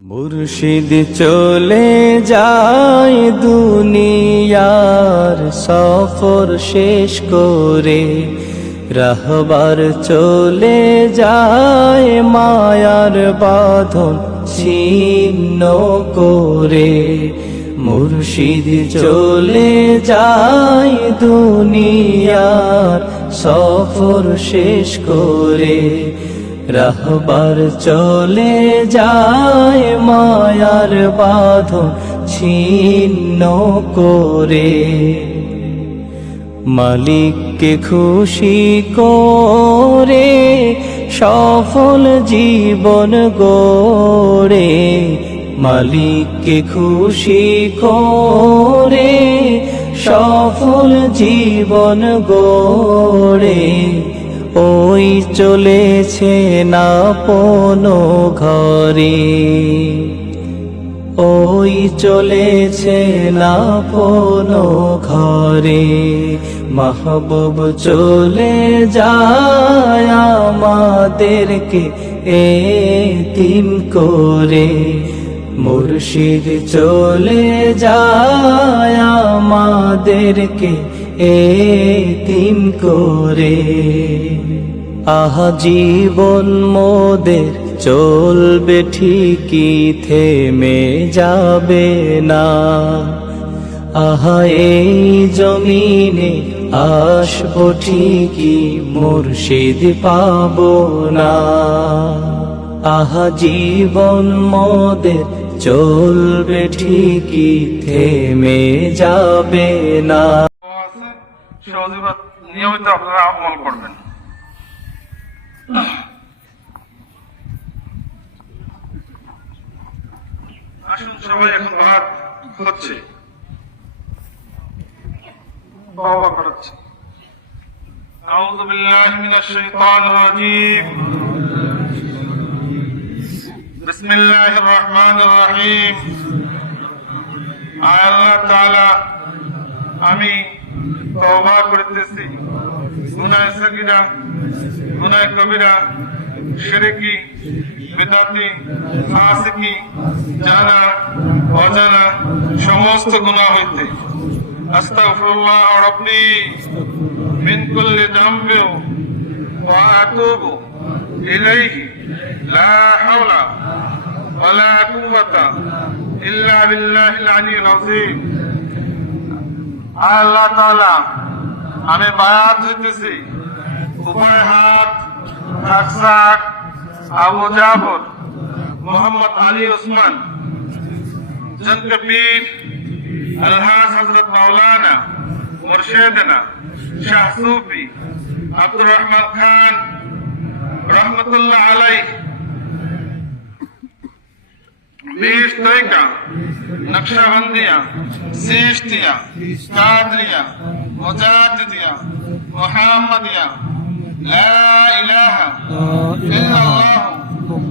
মুর্শিদ চলে যায় দুনিয়ার সফর শেষ করে, রাহবার চলে যায় মায়ার বাঁধন ছিন্ন করে। মুর্শিদ চলে যায় দুনিয়ার সফর শেষ করে, রাহবার চলে যায় মায়ার বাঁধন ছিন্ন করে। মালিককে খুশি করে সফল জীবন গড়ে, মালিককে খুশি করে সফল জীবন গড়ে। ওই চলেছে না আপনো ঘরে, ওই চলেছে না আপনো ঘরে। মাহবুব চলে যায় আমাদেরকে এতিম করে, মুর্শিদ চলে যায় আমাদেরকে এতিম করে। আহা জীবন মোদের চলবে ঠিকই, থেমে যাবে না। আহা এই জমিনে আসবো ঠিকই, মুর্শিদ পাবো না। আহা জীবন মোদের চলবে ঠিকই, থেমে যাবে না। নিয়মিত আপনারা আমল করবেন। আসুন সবাই এখন ভাত হচ্ছে, তওবা করাচ্ছে। আউযু বিল্লাহি মিনাশ শাইতানির রাজীম। বিসমিল্লাহির রহমানির রহিম। আল্লাহ তাআলা, আমি তওবা করতেছি গুনাহ সগীরা, গুনাহ কবিরা, শিরকি, বিদআতি, ফাসিকি, জানা অজানা সমস্ত গুনাহ হইতে। আস্তাগফিরুল্লাহ রাব্বি মিন কুল্লি যামবি ওয়া আতুবু ইলাইহি, লা হাওলা ওয়ালা কুওয়াতা ইল্লা বিল্লাহিল আলিয়্যিল আযীম। আল্লাহ তাআলা, আমি বায়াত হইতেছি উপরে হাত আকসাক আবু জাফর মোহাম্মদ আলী ওসমান জনকে পীর আলহাজ হযরত মাওলানা মুর্শিদনা শাহ সুফি আব্দুর রহমান খান রহমতুল্লাহ আলাইহ 20 তরিকা নকশবন্দিয়া, চিশতিয়া, কাদরিয়া, মুজাদ্দিদিয়া, মুহাম্মাদিয়া, লা ইলাহা ইল্লাল্লাহ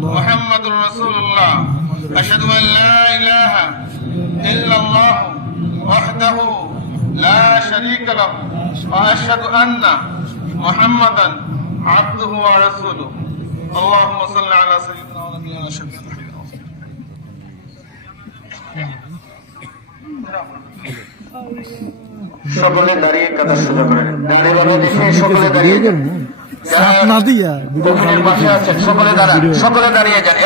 মুহাম্মাদুর রাসূলুল্লাহ, আশহাদু আন লা ইলাহা ইল্লাল্লাহ ওয়াহদাহু লা শারীকা লাহু ওয়া আশহাদু আন্না মুহাম্মাদান আবদুহু ওয়া রাসূলুহু। আল্লাহুম্মা সাল্লি আলা সাইয়্যিদিনা ওয়া নাবিয়িনা শাফিঈনা। সকলে দাঁড়িয়ে কথা সোজা করেন, সকলে দাঁড়িয়ে, সকলে দাঁড়িয়ে যান।